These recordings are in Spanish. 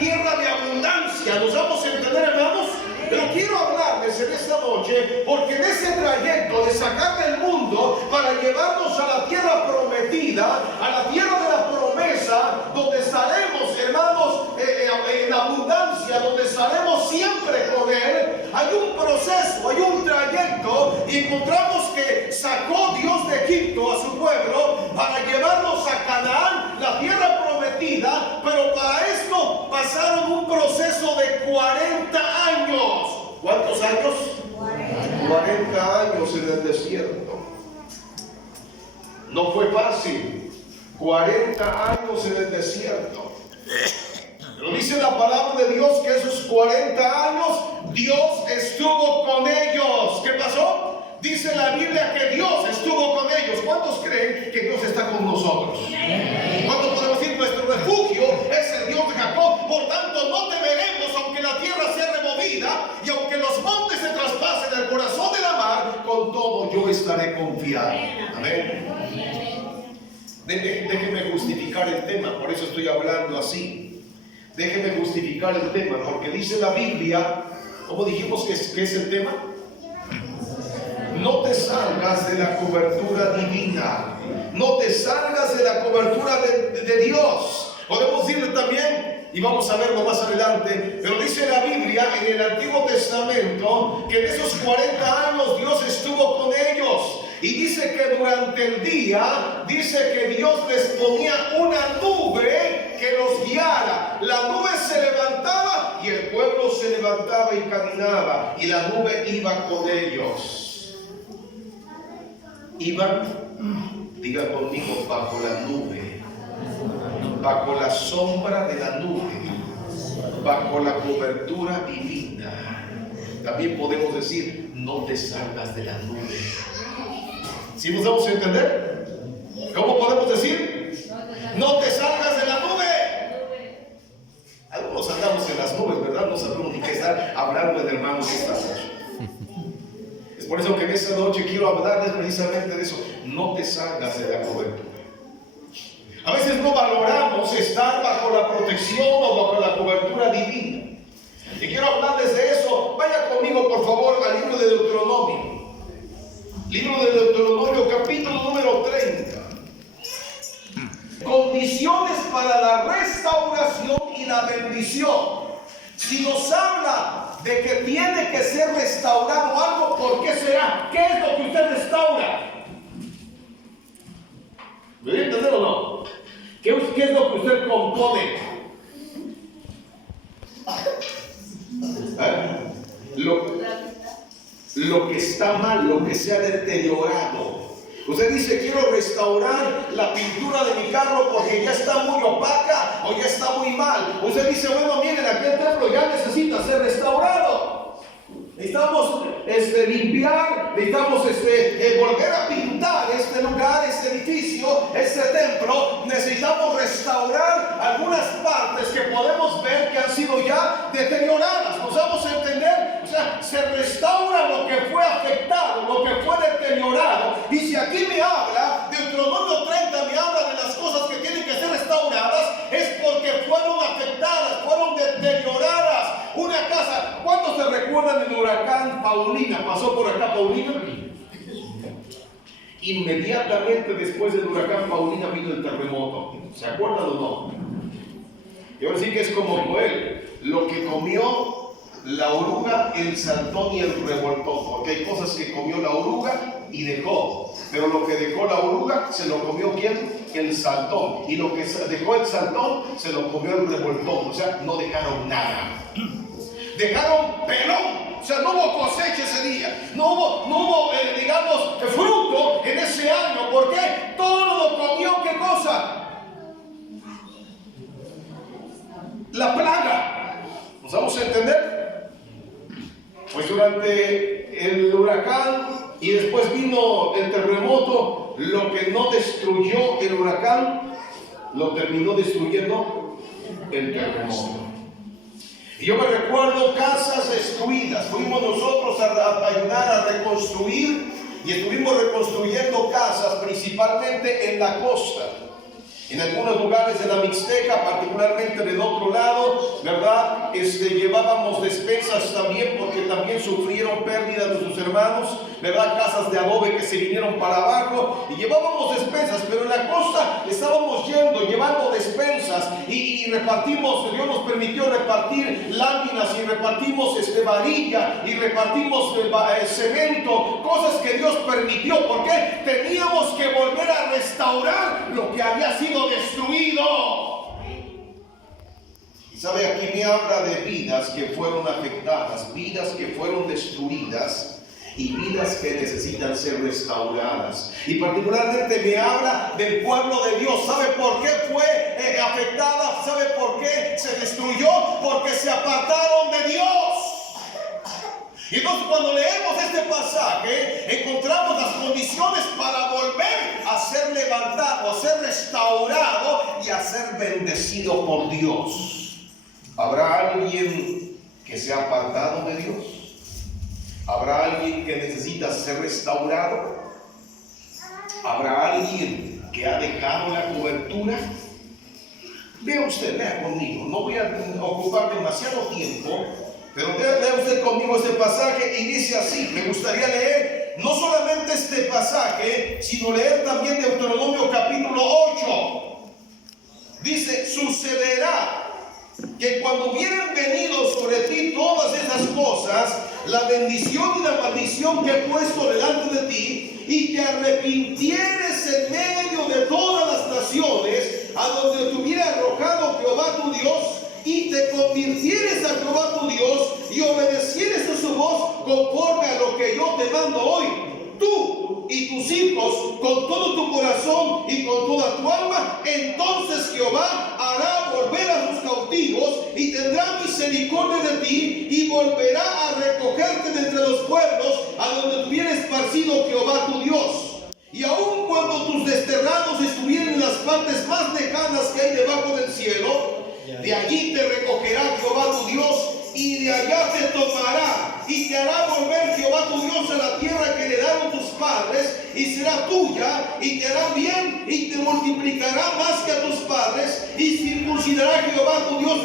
tierra de abundancia. ¿Nos vamos a entender, hermanos? Pero quiero hablarles en esta noche, porque en ese trayecto de sacar del mundo para llevarnos a la tierra prometida, a la tierra de la promesa, donde estaremos, hermanos, en abundancia, donde estaremos siempre con Él, hay un proceso, hay un trayecto, y encontramos que sacó Dios de Egipto a su pueblo para llevarnos a Canaán, la tierra prometida, pero para esto pasaron un proceso de 40 años. ¿Cuántos años? 40 años en el desierto. No fue fácil. 40 años en el desierto. Pero dice la palabra de Dios que esos 40 años Dios estuvo con ellos. ¿Qué pasó? Dice la Biblia que Dios estuvo con ellos. ¿Cuántos creen que Dios está con nosotros? ¿Cuántos podemos decir nuestro refugio es el Dios de Jacob? Por tanto, no temeremos aunque la tierra sea removida y aunque los montes se traspasen al corazón de la mar, con todo yo estaré confiado. Amén. Déjeme justificar el tema, por eso estoy hablando así. Déjeme justificar el tema, porque dice la Biblia, ¿cómo dijimos que es el tema? No te salgas de la cobertura divina. No te salgas de la cobertura de Dios. Podemos decirle también, y vamos a verlo más adelante, pero dice la Biblia en el Antiguo Testamento que en esos 40 años Dios estuvo con ellos. Y dice que durante el día, dice que Dios les ponía una nube que los guiara. La nube se levantaba y el pueblo se levantaba y caminaba. Y la nube iba con ellos. Iban, diga conmigo, bajo la nube, bajo la sombra de la nube, bajo la cobertura divina. También podemos decir, no te salgas de la nube. ¿Sí nos vamos a entender? ¿Cómo podemos decir? No te salgas de la nube. Algunos andamos en las nubes, ¿verdad? No sabemos ni qué estar hablando de hermanos esta noche. Es por eso que en esta noche quiero hablarles precisamente de eso. No te salgas de la cobertura. A veces no valoramos estar bajo la protección o bajo la cobertura divina. Y quiero hablarles de eso. Vaya conmigo, por favor, al libro de Deuteronomio. Libro de Deuteronomio, capítulo número 30. Condiciones para la restauración y la bendición. Si nos habla de que tiene que ser restaurado algo, ¿por qué será? ¿Qué es lo que usted restaura? ¿Me voy a entender o no? ¿Qué es lo que usted compone? Lo que está mal, lo que se ha deteriorado. Usted dice, quiero restaurar la pintura de mi carro porque ya está muy opaca o ya está muy mal. Usted dice, bueno, miren, aquel templo ya necesita ser restaurado. Necesitamos limpiar, necesitamos volver a pintar este lugar, este edificio, este templo. Necesitamos restaurar algunas partes que podemos ver que han sido ya deterioradas. ¿Nos vamos a entender? O sea, se restaura lo que fue afectado, lo que fue deteriorado. Y si aquí me habla, Deuteronomio 30 me habla de las cosas que tienen que ser restauradas, es porque fueron afectadas, fueron deterioradas. Una casa, ¿cuántos se recuerdan del huracán Paulina? ¿Pasó por acá Paulina? Inmediatamente después del huracán Paulina vino el terremoto. ¿Se acuerdan o no? Y ahora sí que es como Noel, lo que comió la oruga, el saltón y el revoltón. Porque hay cosas que comió la oruga y dejó. Pero lo que dejó la oruga, se lo comió ¿quién? El saltón. Y lo que dejó el saltón, se lo comió el revoltón. O sea, no dejaron nada. Dejaron pelón. O sea, no hubo cosecha ese día. No hubo digamos, fruto en ese año. ¿Por qué? Todo lo comió, ¿qué cosa? La plaga. ¿Nos vamos a entender? Pues durante el huracán y después vino el terremoto, lo que no destruyó el huracán, lo terminó destruyendo el terremoto. Y yo me recuerdo casas destruidas. Fuimos nosotros a ayudar a reconstruir y estuvimos reconstruyendo casas principalmente en la costa. En algunos lugares de la Mixteca, particularmente del otro lado, me llevábamos despensas también, porque también sufrieron pérdida de sus hermanos, ¿verdad? Casas de adobe que se vinieron para abajo, y llevábamos despensas, pero en la costa estábamos llevando despensas, y repartimos. Dios nos permitió repartir láminas, y repartimos varilla, y repartimos cemento, cosas que Dios permitió, porque teníamos que volver a restaurar lo que había sido destruido. ¿Sabe? Aquí me habla de vidas que fueron afectadas, vidas que fueron destruidas y vidas que necesitan ser restauradas. Y particularmente me habla del pueblo de Dios. ¿Sabe por qué fue afectada? ¿Sabe por qué se destruyó? Porque se apartaron de Dios. Y entonces cuando leemos este pasaje, encontramos las condiciones para volver a ser levantado, a ser restaurado y a ser bendecido por Dios. ¿Habrá alguien que se ha apartado de Dios? ¿Habrá alguien que necesita ser restaurado? ¿Habrá alguien que ha dejado la cobertura? Vea usted, lea conmigo. No voy a ocupar demasiado tiempo, pero lea usted conmigo este pasaje y dice así. Me gustaría leer no solamente este pasaje, sino leer también Deuteronomio capítulo 8. Dice: sucederá que cuando hubieran venido sobre ti todas esas cosas, la bendición y la maldición que he puesto delante de ti, y te arrepintieres en medio de todas las naciones a donde te hubiera arrojado Jehová tu Dios, y te convirtieres a Jehová tu Dios y obedecieres a su voz conforme a lo que yo te mando hoy, tú y tus hijos, con todo tu corazón y con toda tu alma, entonces Jehová hará volver a sus cautivos y tendrá misericordia de ti, y volverá a recogerte de entre los pueblos a donde tuviera esparcido Jehová tu Dios. Y aun cuando tus desterrados estuvieran en las partes más lejanas que hay debajo del cielo, de allí te recogerá Jehová tu Dios, y de allá te tomará, y te hará volver Jehová tu Dios a la tierra que heredaron tus padres, y será tuya, y te hará bien, y te multiplicará más que a tus padres, y circuncidará Jehová tu Dios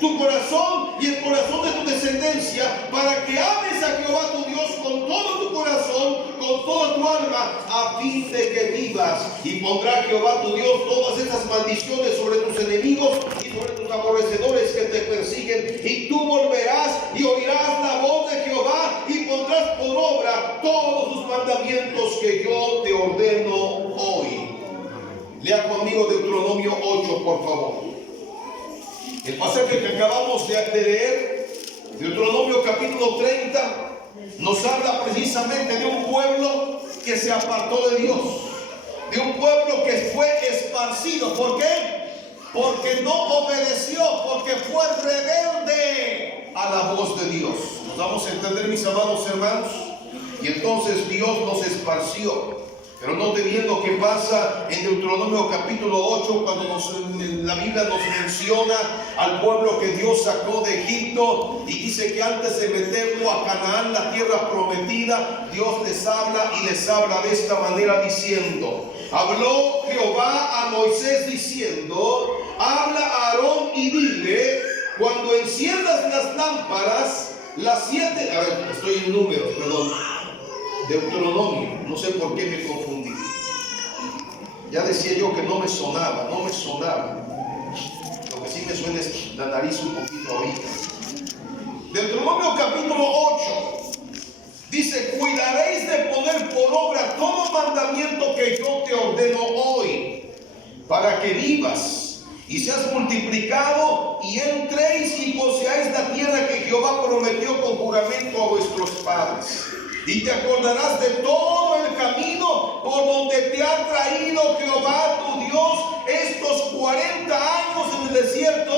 tu corazón y el corazón de tu descendencia, para que ames a Jehová tu Dios con todo tu corazón, con toda tu alma, a fin de que vivas. Y pondrá Jehová tu Dios todas estas maldiciones sobre tus enemigos y sobre tus aborrecedores que te persiguen, y tú volverás y oirás la voz de Jehová, y pondrás por obra todos sus mandamientos que yo te ordeno hoy. Lea conmigo Deuteronomio 8, por favor. El pasaje que acabamos de leer, Deuteronomio capítulo 30, nos habla precisamente de un pueblo que se apartó de Dios, de un pueblo que fue esparcido. ¿Por qué? Porque no obedeció, porque fue rebelde a la voz de Dios. ¿Nos vamos a entender, mis amados hermanos? Y entonces Dios nos esparció. Pero note bien lo que pasa en Deuteronomio capítulo 8, cuando la Biblia nos menciona al pueblo que Dios sacó de Egipto, y dice que antes de meterlo a Canaán, la tierra prometida, Dios les habla de esta manera diciendo: habló Jehová a Moisés diciendo: habla a Aarón y dile, cuando enciendas las lámparas, las 7, estoy en números, perdón, Deuteronomio, no sé por qué me confundí. Ya decía yo que no me sonaba. Lo que sí me suena es la nariz un poquito ahorita. Deuteronomio capítulo 8 dice: cuidaréis de poner por obra todo mandamiento que yo te ordeno hoy, para que vivas y seas multiplicado, y entréis y poseáis la tierra que Jehová prometió con juramento a vuestros padres. Y te acordarás de todo el camino por donde te ha traído Jehová tu Dios estos 40 años en el desierto,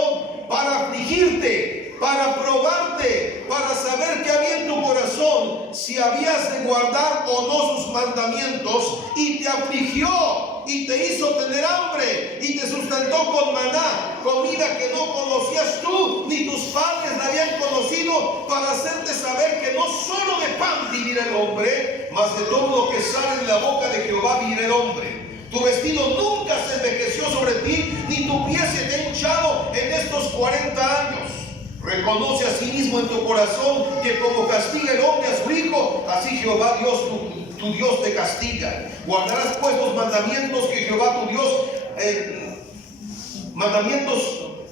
para afligirte, para probarte, para saber qué había en tu corazón, si habías de guardar o no sus mandamientos. Y te afligió y te hizo tener hambre, y te sustentó con maná, comida que no conocías tú ni tus padres la habían conocido, para hacerte saber que no solo de pan vivirá el hombre, mas de todo lo que sale de la boca de Jehová vivirá el hombre. Tu vestido nunca se envejeció sobre ti, ni tu pie se te ha hinchado en estos 40 años. Reconoce a sí mismo en tu corazón que como castiga el hombre a su hijo, así Jehová Dios tu Dios te castiga. Guardarás pues los mandamientos que Jehová tu Dios, mandamientos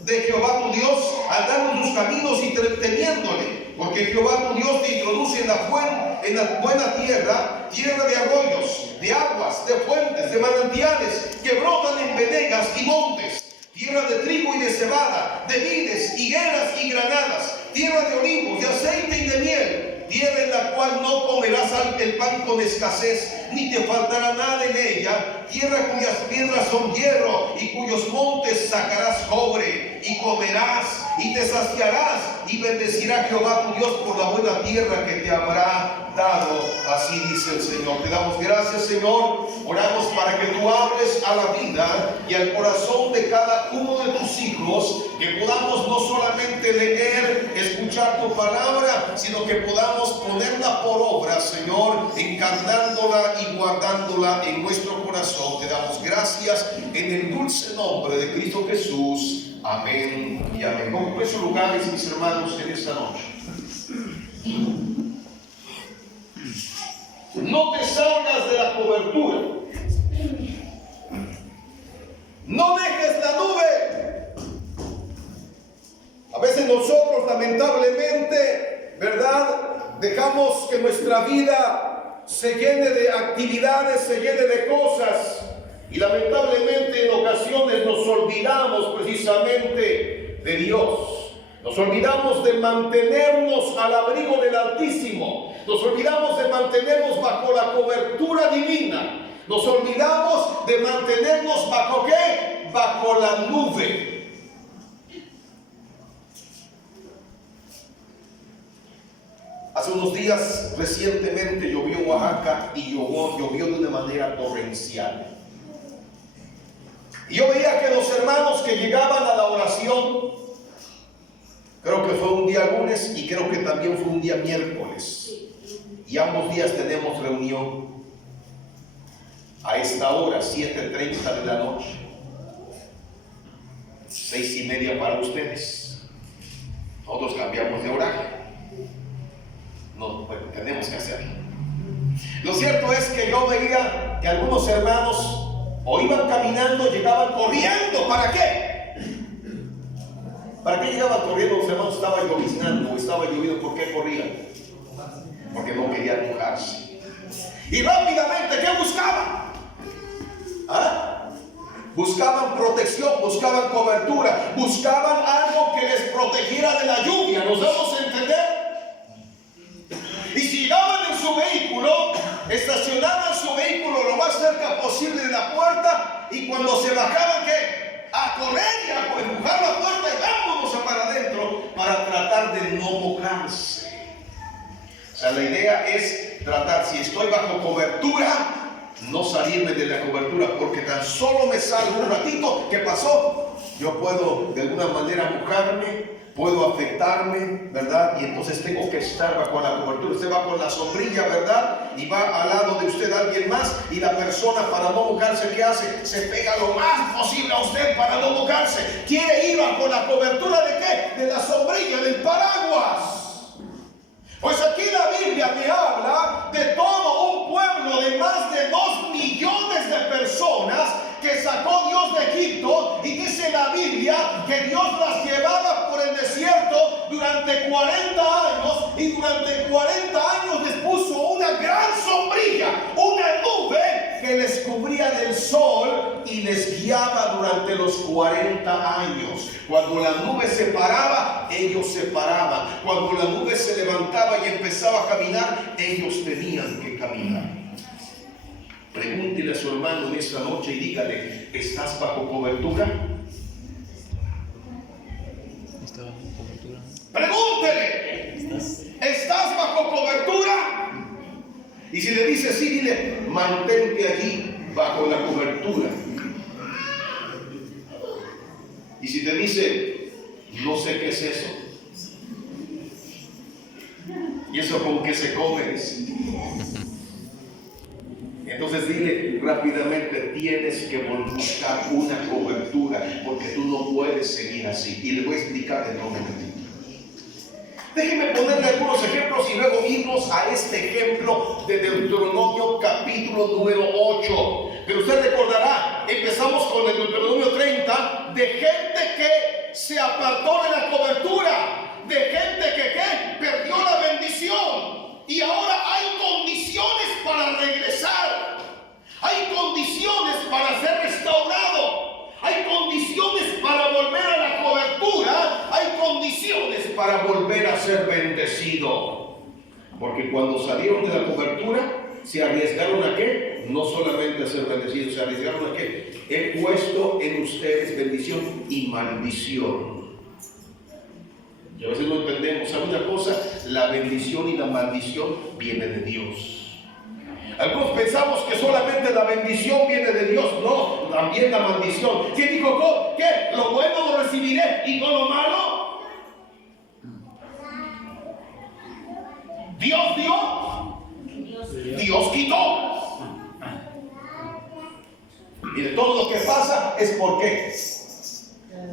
de Jehová tu Dios, andando en sus caminos y temiéndole, porque Jehová tu Dios te introduce en la buena tierra, tierra de arroyos, de aguas, de fuentes, de manantiales que brotan en venegas y montes, tierra de trigo y de cebada, de vides, higueras y granadas, tierra de olivos, de aceite y de miel, tierra en la cual no comerás el pan con escasez, ni te faltará nada en ella, tierra cuyas piedras son hierro y cuyos montes sacarás cobre, y comerás y te saciarás, y bendecirá Jehová tu Dios por la buena tierra que te habrá dado. Así dice el Señor. Te damos gracias, Señor. Oramos para que tú hables a la vida y al corazón de cada uno de tus hijos, que podamos no solamente leer, escuchar tu palabra, sino que podamos ponerla por obra, Señor, encarnándola y guardándola en nuestro corazón. Te damos gracias en el dulce nombre de Cristo Jesús. Amén y amén. Ocupen sus lugares, mis hermanos, en esta noche. No te salgas de la cobertura. No dejes la nube. A veces nosotros, lamentablemente, ¿verdad?, dejamos que nuestra vida se llene de actividades, se llene de cosas. Y lamentablemente en ocasiones nos olvidamos precisamente de Dios. Nos olvidamos de mantenernos al abrigo del Altísimo. Nos olvidamos de mantenernos bajo la cobertura divina. Nos olvidamos de mantenernos bajo ¿qué? Bajo la nube. Hace unos días recientemente llovió en Oaxaca y llovió de una manera torrencial. Y yo veía que los hermanos que llegaban a la oración, creo que fue un día lunes y creo que también fue un día miércoles, y ambos días tenemos reunión a esta hora, 7:30 de la noche, 6:30 para ustedes. Todos cambiamos de horario. No, bueno, tenemos que hacerlo. Lo cierto es que yo veía que algunos hermanos o iban caminando, llegaban corriendo. ¿Para qué? ¿Para qué llegaban corriendo los hermanos? Estaba lloviznando o estaba lloviendo. ¿Por qué corrían? Porque no querían mojarse. Y rápidamente, ¿qué buscaban? ¿Ah? Buscaban protección, buscaban cobertura, buscaban algo que les protegiera de la lluvia. ¿Nos damos a entender? Y si llegaban en su vehículo, estacionaban su vehículo lo más cerca posible de la puerta, y cuando se bajaban, ¿qué? A correr y a empujar la puerta y vámonos para adentro para tratar de no mojarse. O sea, la idea es tratar, si estoy bajo cobertura, no salirme de la cobertura, porque tan solo me salgo un ratito. ¿Qué pasó? Yo puedo de alguna manera mojarme, puedo afectarme, ¿verdad? Y entonces tengo que estar bajo la cobertura. Usted va con la sombrilla, ¿verdad? Y va al lado de usted alguien más, y la persona, para no mojarse, ¿qué hace? Se pega lo más posible a usted para no mojarse. Quiere ir bajo la cobertura ¿de qué? De la sombrilla, del paraguas. Pues aquí la Biblia me habla de todo un pueblo de más de 2 millones de personas que sacó Dios de Egipto, y dice la Biblia que Dios las llevaba por el desierto durante 40 años, y durante 40 años les puso una gran sombrilla, una nube que les cubría del sol y les guiaba durante los 40 años. Cuando la nube se paraba, ellos se paraban. Cuando la nube se levantaba y empezaba a caminar, ellos tenían que caminar. Pregúntele a su hermano en esta noche y dígale: ¿estás bajo cobertura? ¿Está bajo cobertura? Pregúntele: ¿estás bajo cobertura? Y si le dice sí, dile: mantente allí bajo la cobertura. Y si te dice: no sé qué es eso, y eso con qué se come, entonces dile rápidamente: tienes que buscar una cobertura, porque tú no puedes seguir así. Y le voy a explicar en un momentito. Déjenme ponerle algunos ejemplos y luego irnos a este ejemplo de Deuteronomio capítulo número 8. Pero usted recordará, empezamos con el Deuteronomio 30, de gente que se apartó de la cobertura, de gente que perdió la bendición. Y ahora hay condiciones para regresar. Hay condiciones para ser restaurado. Hay condiciones para volver a la cobertura. Hay condiciones para volver a ser bendecido. Porque cuando salieron de la cobertura, se arriesgaron a qué? No solamente a ser bendecidos, se arriesgaron a qué? He puesto en ustedes bendición y maldición. Y a veces no entendemos. ¿Sabe una cosa? La bendición y la maldición viene de Dios. Algunos pensamos que solamente la bendición viene de Dios. No, también la maldición. ¿Quién dijo que lo bueno lo recibiré y no lo malo? Dios dio, Dios quitó. Y de todo lo que pasa es ¿por qué?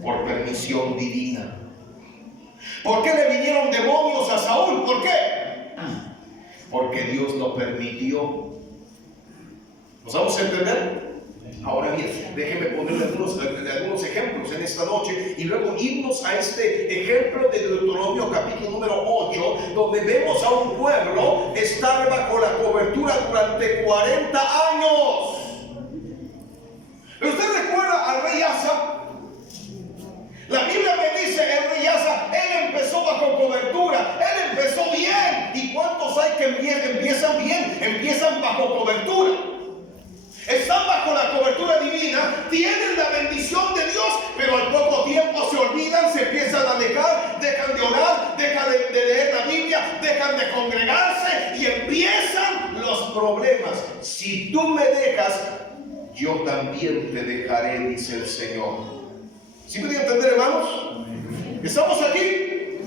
Por permisión divina. ¿Por qué le vinieron demonios a Saúl? ¿Por qué? Porque Dios lo permitió. ¿Nos vamos a entender? Ahora bien, déjenme ponerle algunos ejemplos en esta noche y luego irnos a este ejemplo de Deuteronomio capítulo número 8, donde vemos a un pueblo estar bajo la cobertura durante 40 años. ¿Usted recuerda al rey Asa? La Biblia me dice, el rey Asa, él empezó bajo cobertura, él empezó bien. ¿Y cuántos hay que empiezan bien? Empiezan bajo cobertura. Están bajo la cobertura divina, tienen la bendición de Dios, pero al poco tiempo se olvidan, se empiezan a alejar, dejan de orar, dejan de leer la Biblia, dejan de congregarse y empiezan los problemas. Si tú me dejas, yo también te dejaré, dice el Señor. ¿Sí me pueden entender, hermanos? ¿Estamos aquí?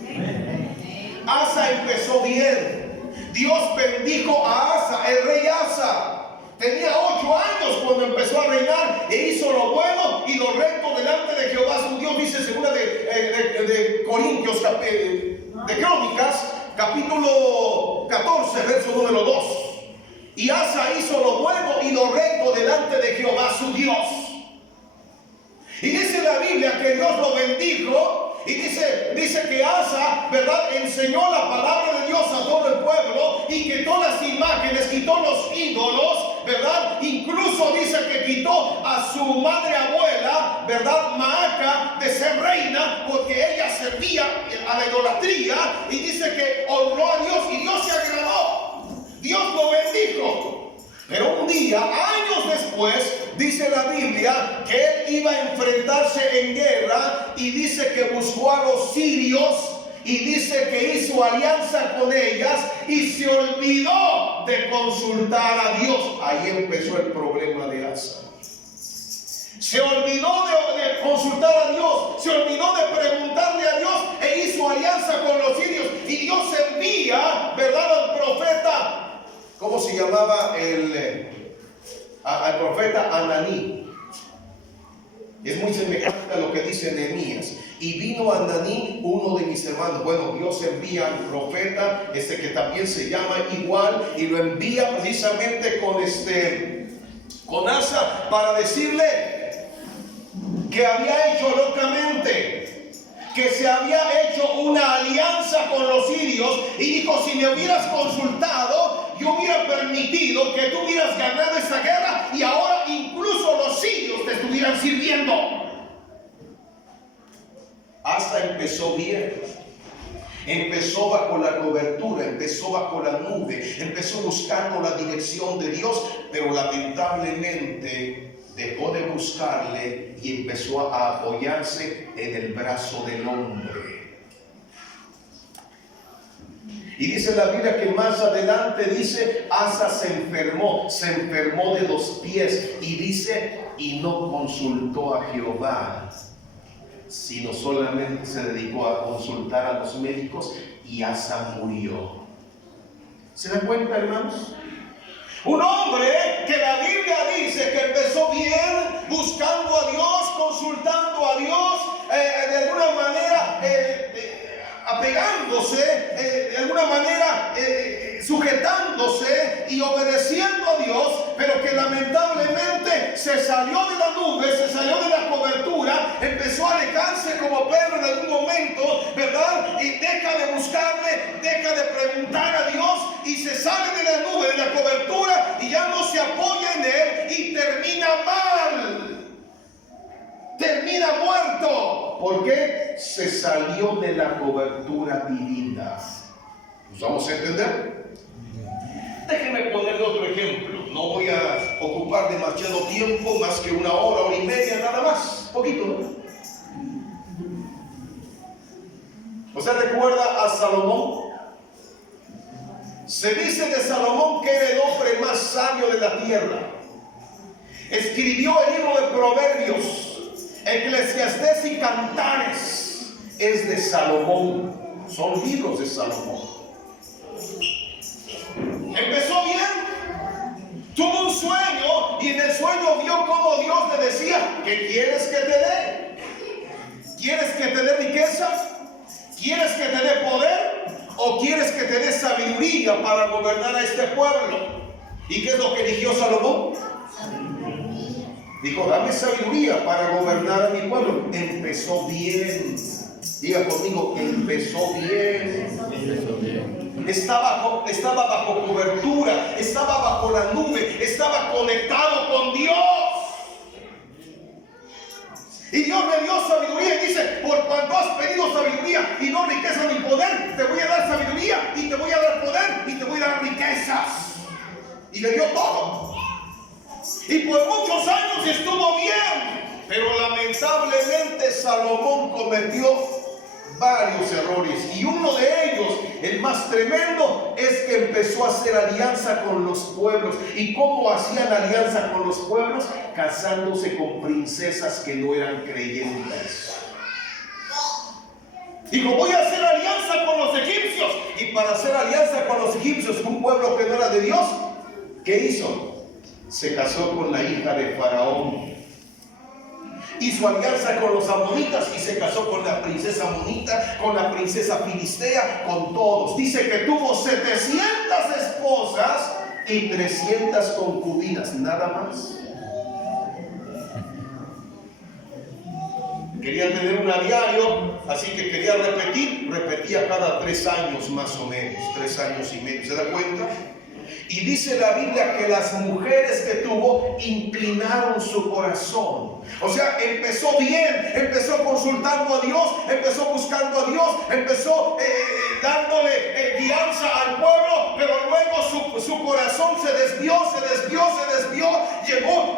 Asa empezó bien. Dios bendijo a Asa, el rey Asa. Tenía 8 años cuando empezó a reinar e hizo lo bueno y lo recto delante de Jehová su Dios, dice segunda de Corintios, de Crónicas, capítulo 14, verso número 2. Y Asa hizo lo bueno y lo recto delante de Jehová su Dios. Y dice la Biblia que Dios lo bendijo. Y dice que Asa, ¿verdad?, enseñó la palabra de Dios a todo el pueblo y quitó las imágenes, quitó los ídolos, ¿verdad? Incluso dice que quitó a su madre abuela, ¿verdad?, Maaca, de ser reina, porque ella servía a la idolatría. Y dice que honró a Dios y Dios se agradó. Dios lo bendijo. Pero un día, años después, dice la Biblia que él iba a enfrentarse en guerra y dice que buscó a los sirios y dice que hizo alianza con ellas y se olvidó de consultar a Dios. Ahí empezó el problema de Asa. Se olvidó de consultar a Dios, se olvidó de preguntarle a Dios e hizo alianza con los sirios. Y Dios envía, ¿verdad?, al profeta. ¿Cómo se llamaba al profeta Ananí? Es muy semejante a lo que dice Nehemías. Y vino Ananí, uno de mis hermanos. Bueno, Dios envía al profeta, que también se llama igual, y lo envía precisamente con Asa para decirle que había hecho locamente, que se había hecho una alianza con los sirios, y dijo: si me hubieras consultado, yo hubiera permitido que tú hubieras ganado esta guerra y ahora incluso los sirios te estuvieran sirviendo. Asa empezó bien. Empezó bajo la cobertura, empezó bajo la nube, empezó buscando la dirección de Dios, pero lamentablemente dejó de buscarle y empezó a apoyarse en el brazo del hombre. Y dice la Biblia que más adelante dice, Asa se enfermó de los pies, y dice, y no consultó a Jehová, sino solamente se dedicó a consultar a los médicos, y Asa murió. ¿Se dan cuenta, hermanos? Un hombre que la Biblia dice que empezó bien, buscando a Dios, consultando a Dios, de alguna manera apegando apoyándose, de alguna manera sujetándose y obedeciendo a Dios, pero que lamentablemente se salió de la nube, se salió de la cobertura, empezó a alejarse como Pedro en algún momento, ¿verdad? Y deja de buscarle, deja de preguntar a Dios y se sale de la nube, de la cobertura, y ya no se apoya en él y termina mal. Termina muerto. ¿Por qué? Se salió de la cobertura divina. ¿Nos vamos a entender? Déjenme ponerle otro ejemplo. No voy a ocupar demasiado tiempo, más que una hora, hora y media, nada más. Poquito, ¿no? ¿Usted recuerda a Salomón? Se dice de Salomón que era el hombre más sabio de la tierra. Escribió el libro de Proverbios, Eclesiastés y Cantares. Es de Salomón. Son libros de Salomón. Empezó bien. Tuvo un sueño y en el sueño vio cómo Dios le decía: ¿qué quieres que te dé? ¿Quieres que te dé riqueza? ¿Quieres que te dé poder? ¿O quieres que te dé sabiduría para gobernar a este pueblo? ¿Y qué es lo que eligió Salomón? Dijo: dame sabiduría para gobernar a mi pueblo. Empezó bien. Diga conmigo: empezó bien. Estaba bajo cobertura, estaba bajo la nube, estaba conectado con Dios. Y Dios le dio sabiduría y dice: por cuanto has pedido sabiduría y no riqueza ni poder, te voy a dar sabiduría y te voy a dar poder y te voy a dar riquezas. Y le dio todo. Y por muchos años estuvo bien, pero lamentablemente Salomón cometió varios errores, y uno de ellos, el más tremendo, es que empezó a hacer alianza con los pueblos. ¿Y cómo hacían alianza con los pueblos? Casándose con princesas que no eran creyentes. Dijo: voy a hacer alianza con los egipcios. Y para hacer alianza con los egipcios, un pueblo que no era de Dios, ¿qué hizo? Se casó con la hija de Faraón. Hizo alianza con los amonitas y se casó con la princesa amonita, con la princesa filistea, con todos. Dice que tuvo 700 esposas y 300 concubinas, nada más. Quería tener una diario, así que quería repetía cada 3 años más o menos, 3 años y medio. ¿Se da cuenta? Y dice la Biblia que las mujeres que tuvo inclinaron su corazón. O sea, empezó bien, empezó consultando a Dios, empezó buscando a Dios, empezó dándole guianza al pueblo, pero luego su corazón se desvió,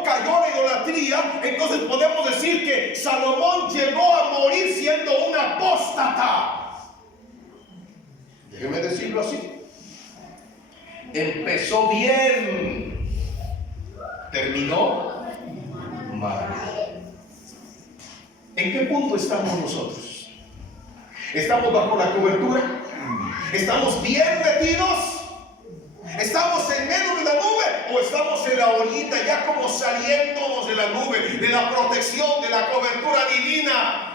cayó en la idolatría. Entonces podemos decir que Salomón llegó a morir siendo un apóstata. Déjeme decirlo así. Empezó bien, terminó mal. ¿En qué punto estamos nosotros? ¿Estamos bajo la cobertura? ¿Estamos bien metidos? ¿Estamos en medio de la nube? ¿O estamos en la orillita, ya como saliéndonos de la nube, de la protección, de la cobertura divina?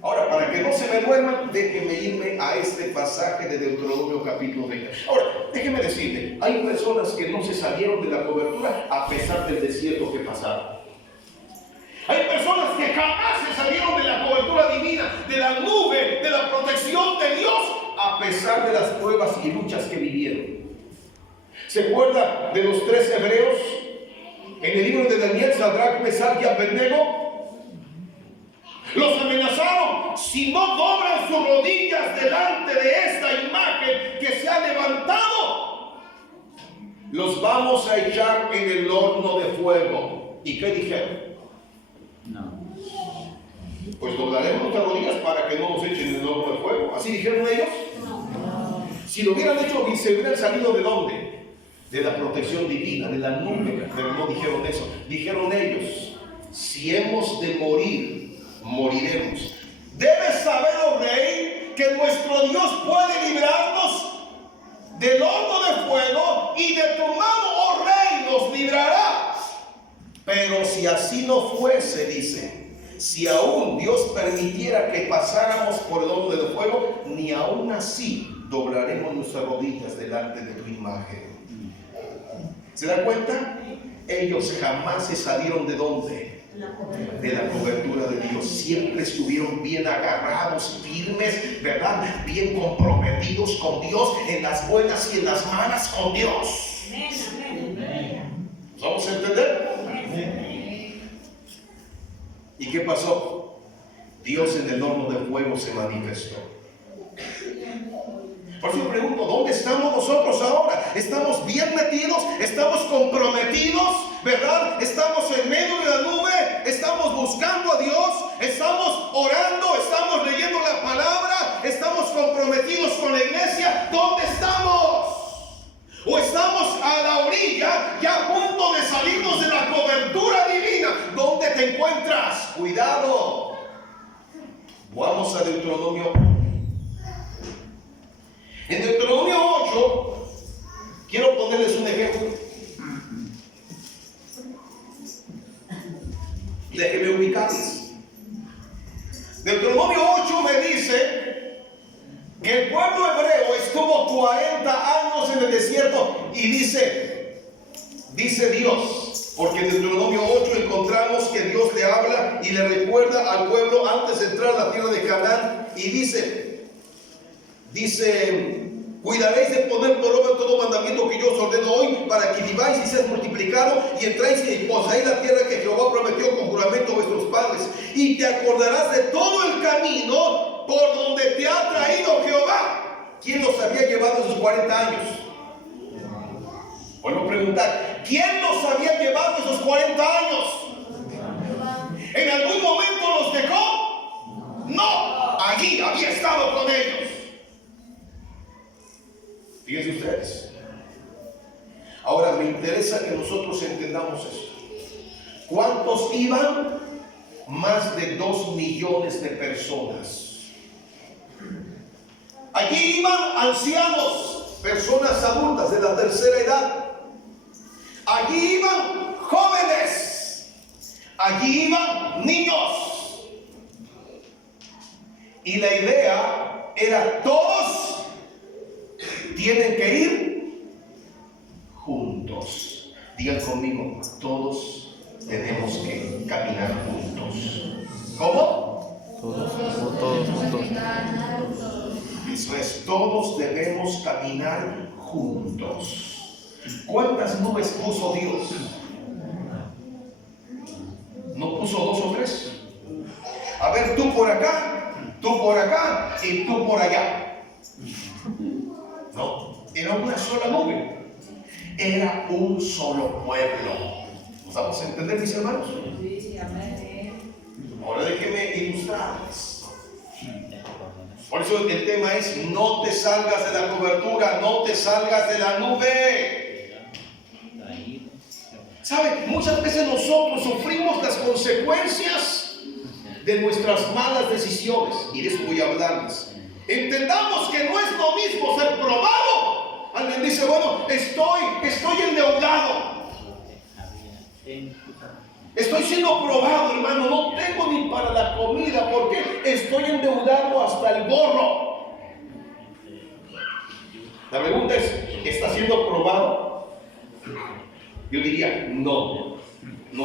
Ahora, para que no se me duerman, déjenme irme a este pasaje de Deuteronomio capítulo 20. Ahora, déjenme decirle, hay personas que no se salieron de la cobertura a pesar del desierto que pasaron. Hay personas que jamás se salieron de la cobertura divina, de la nube, de la protección de Dios, a pesar de las pruebas y luchas que vivieron. ¿Se acuerda de los 3 hebreos? En el libro de Daniel, Sadrach, Mesach y Abednego. Los amenazaron: si no doblan sus rodillas delante de esta imagen que se ha levantado, los vamos a echar en el horno de fuego. ¿Y qué dijeron? No. Pues doblaremos nuestras rodillas para que no nos echen en el horno de fuego. ¿Así dijeron ellos? No. Si lo hubieran hecho, se hubieran salido ¿de dónde? De la protección divina, de la nube. Pero no dijeron eso. Dijeron ellos: si hemos de morir, moriremos. Debes saber, oh rey, que nuestro Dios puede librarnos del horno de fuego, y de tu mano, oh rey, nos librará. Pero si así no fuese, dice, si aún Dios permitiera que pasáramos por el horno de fuego, ni aún así doblaremos nuestras rodillas delante de tu imagen. ¿Se da cuenta? Ellos jamás se salieron ¿de dónde? De la cobertura de Dios. Siempre estuvieron bien agarrados, firmes, ¿verdad? Bien comprometidos con Dios, en las buenas y en las malas con Dios. ¿Nos vamos a entender? ¿Y qué pasó? Dios en el horno de fuego se manifestó. Por eso pregunto, ¿dónde estamos nosotros ahora? ¿Estamos bien metidos? ¿Estamos comprometidos? ¿Verdad? ¿Estamos en medio de la nube? ¿Estamos buscando a Dios? ¿Estamos orando? ¿Estamos leyendo la palabra? ¿Estamos comprometidos con la iglesia? ¿Dónde estamos? ¿O estamos a la orilla, ya a punto de salirnos de la cobertura divina? ¿Dónde te encuentras? Cuidado. Vamos a Deuteronomio. En Deuteronomio 8, quiero ponerles un ejemplo. Déjenme ubicarles. Deuteronomio 8 me dice que el pueblo hebreo estuvo 40 años en el desierto y dice Dios, porque en Deuteronomio 8 encontramos que Dios le habla y le recuerda al pueblo antes de entrar a la tierra de Canaán y dice, cuidaréis de poner por obra todo mandamiento que yo os ordeno hoy, para que viváis y seas multiplicado y entráis y poseáis la tierra que Jehová prometió con juramento a vuestros padres. Y te acordarás de todo el camino por donde te ha traído Jehová. ¿Quién los había llevado esos 40 años? Vuelvo a preguntar, ¿quién los había llevado esos 40 años? ¿En algún momento los dejó? No, allí había estado con ellos. Fíjense ustedes. Ahora me interesa que nosotros entendamos esto. ¿Cuántos iban? Más de 2 millones de personas. Allí iban ancianos, personas adultas de la tercera edad. Allí iban jóvenes. Allí iban niños. Y la idea era todos tienen que ir juntos. Digan conmigo, todos tenemos que caminar juntos. ¿Cómo? Todos juntos. Eso es, todos debemos caminar juntos. ¿Cuántas nubes puso Dios? ¿No puso 2 o 3? A ver, tú por acá y tú por allá. No, era una sola nube. Era un solo pueblo. ¿Nos vamos a entender, mis hermanos? Sí, amén. Ahora déjenme ilustrarles. Por eso el tema es: no te salgas de la cobertura, no te salgas de la nube. ¿Sabe? Muchas veces nosotros sufrimos las consecuencias de nuestras malas decisiones. Y de eso voy a hablarles. Entendamos que no es lo mismo ser probado. Alguien dice, bueno, estoy endeudado. Estoy siendo probado, hermano. No tengo ni para la comida porque estoy endeudado hasta el gorro. La pregunta es, ¿está siendo probado? Yo diría, no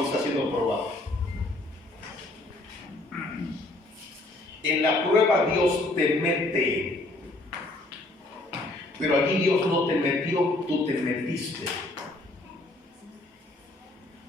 está siendo probado. En la prueba Dios te mete, pero allí Dios no te metió, tú te metiste.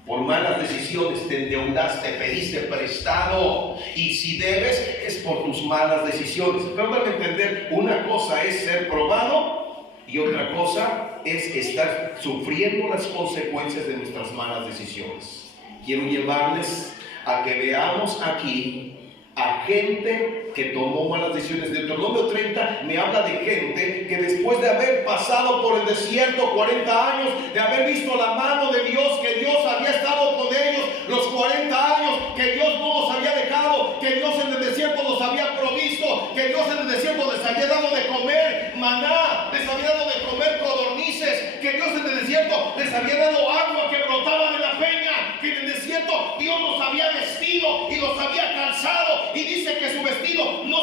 Por malas decisiones te endeudaste, pediste prestado, y si debes es por tus malas decisiones. Pero para entender, una cosa es ser probado y otra cosa es estar sufriendo las consecuencias de nuestras malas decisiones. Quiero llevarles a que veamos aquí a gente que tomó malas decisiones. Deuteronomio 30 me habla de gente que después de haber pasado por el desierto 40 años, de haber visto la mano de Dios, que Dios había estado con ellos los 40 años, que Dios no los había dejado, que Dios en el desierto los había provisto, que Dios en el desierto les había dado de comer maná, les había dado de comer codornices, que Dios en el desierto les había dado agua que brotaba de la peña, que en el desierto Dios los había vestido y los había cansado y dice que su vestido no